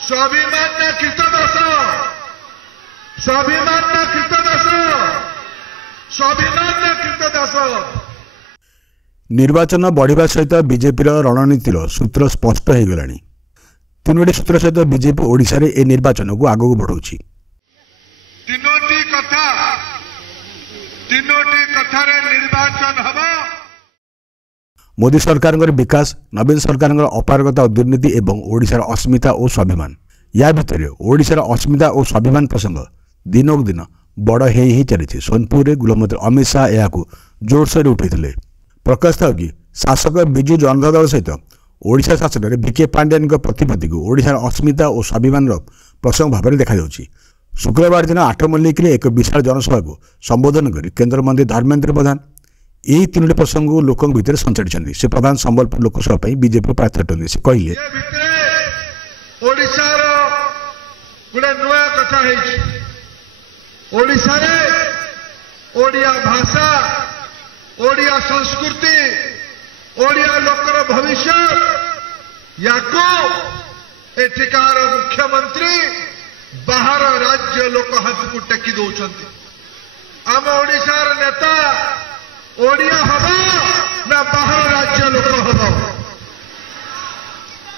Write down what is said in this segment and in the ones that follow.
स्वाभिमान कृतदास स्वाभिमान कृतदास स्वाभिमान कृतदास। निर्वाचन बढ़िया सहित बीजेपी रणनीतिर सूत्र स्पष्ट हो गला। तीनोटी सूत्र सहित बीजेपी ओडिशा रे ए निर्वाचन को आगू बढ़ाऊँ। तीनोटी कथा रे निर्वाचन हबो। मोदी सरकार विकास, नवीन सरकार अपारगता और दुर्नीति एवं ओडिशार अस्मिता और स्वाभिमान। या भितर ओडिशार अस्मिता और स्वाभिमान प्रसंग दिनक दिन बड़ ही चली। सोनपुर में गृहमंत्री अमित शाह यह जोरसोर उठाई। प्रकाश था कि शासक विजु जनता दल सहित ओडिशा शासन में बीके पांड्यान प्रतिपत्ति को ओडिशार अस्मिता और स्वाभिमान प्रसंग भाव में देखा। शुक्रवार दिन आठमल्लिक एक विशाल जनसभा को संबोधन कर केन्द्रमंत्री धर्मेन्द्र प्रधान यही तीनोटी प्रसंग को लोक भितर संचाड़ी। से प्रधान संबलपुर लोकसभा बीजेपी प्रार्थी अटंती। से कहले ओडिया भाषा, ओडिया संस्कृति, ओडिया लोकर भविष्य याको एठिकार मुख्यमंत्री बाहर राज्य लोक हाथ को टेकी दौरान। आम ओडिशार नेता ओडिया हम ना बाहर राज्य लोक हम?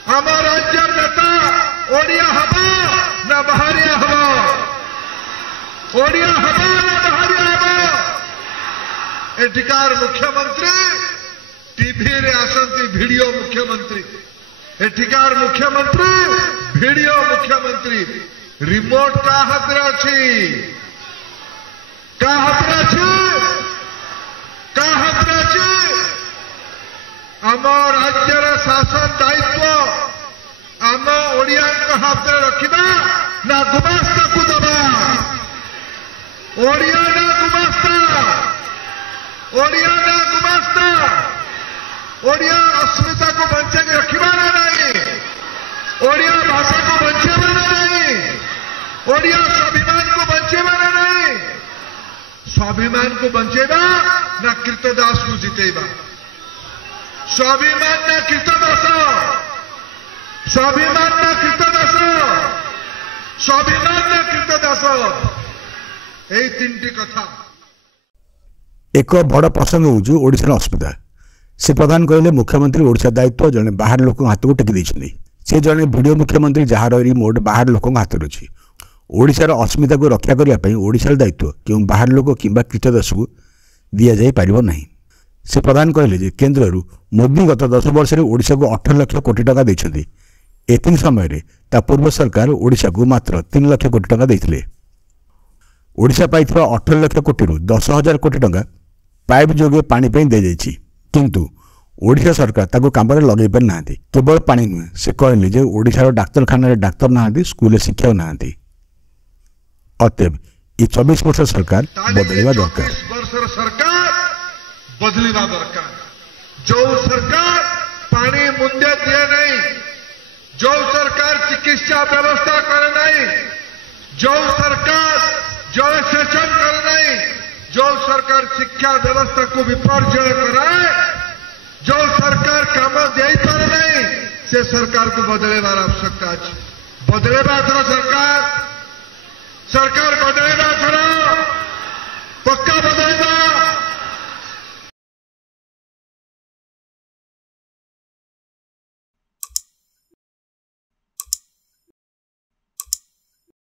आम राज्य नेता ओडिया हम ना बाहरिया हम? ओडिया हम ना बाहरिया हम? एठिकार मुख्यमंत्री टीवी रे आसंती वीडियो मुख्यमंत्री, एठिकार मुख्यमंत्री वीडियो मुख्यमंत्री। रिमोट का हाथ रे अछि? का हाथ रे अछि? का हाथ रे अछि? आम राज्यर शासन दायित्व आम ओडिया हाथ में रखा ना गुमास्ता को दबा? ओडिया ना गुमास्ता, ओडिया ना गुमास्ता। ओडिया अस्मिता को बंचे के रखा ना नहीं, ओडिया भाषा को बंचे ना नहीं, ओडिया स्वाभिमान को बंचेबा ना नहीं। स्वाभिमान को बंचेबा ना कृतदास को जितेबा। स्वाभिमान ना कृतदास, स्वाभिमान ना कृतदास, स्वाभिमान ना कृतदास। यही तीनटी कथा। एक बड़ प्रसंग हूँ ओडिशार अस्मिता। से प्रधान कहले मुख्यमंत्री ओडिशा दायित्व जड़े बाहर लोक हाथ को टेकी देइछन्ती। से जड़े वीडियो मुख्यमंत्री जार रिमोट बाहर लोक हाथ में अच्छी। ओडिशार अस्मिता को रक्षा करने ओडिशार दायित्व क्यों बाहर लोक किंबा कृतदास को दि जापर ना। से प्रधान कहले केन्द्र मोदी गत 10 वर्ष ओडिशा को 18 लाख कोटी टका देइछन्ती। एतिक समय ता पूर्व सरकार ओडिशा को मात्र 3 लाख कोटी टका देइथिले। ओडिशा पाइथिबा 18 लाख कोटी 10,000 कोटी टका पाइप जोगे पानी पे दे जाइछि। किंतु ओडिशा सरकार ताको काम लगे पारि ना। केवल पानी नुहे, से कहले ओडिशार डाक्तरखाना डाक्तर ना, स्कूल शिक्षक ना। अतएव ये 24 वर्ष सरकार बदलवा दरकार। सरकार बदलवा दरकार। जो सरकार पानी मुंदे दिए नहीं, जो सरकार चिकित्सा व्यवस्था करे नहीं, जो सरकार जलसेचन करे नहीं, जो सरकार शिक्षा व्यवस्था को विपर्जय कराए, जो सरकार काम दे पारे नहीं, से सरकार को बदलेबार आवश्यकता अच्छे। बदलेबा थर सरकार बदलेबा थर पक्का बदलेबा।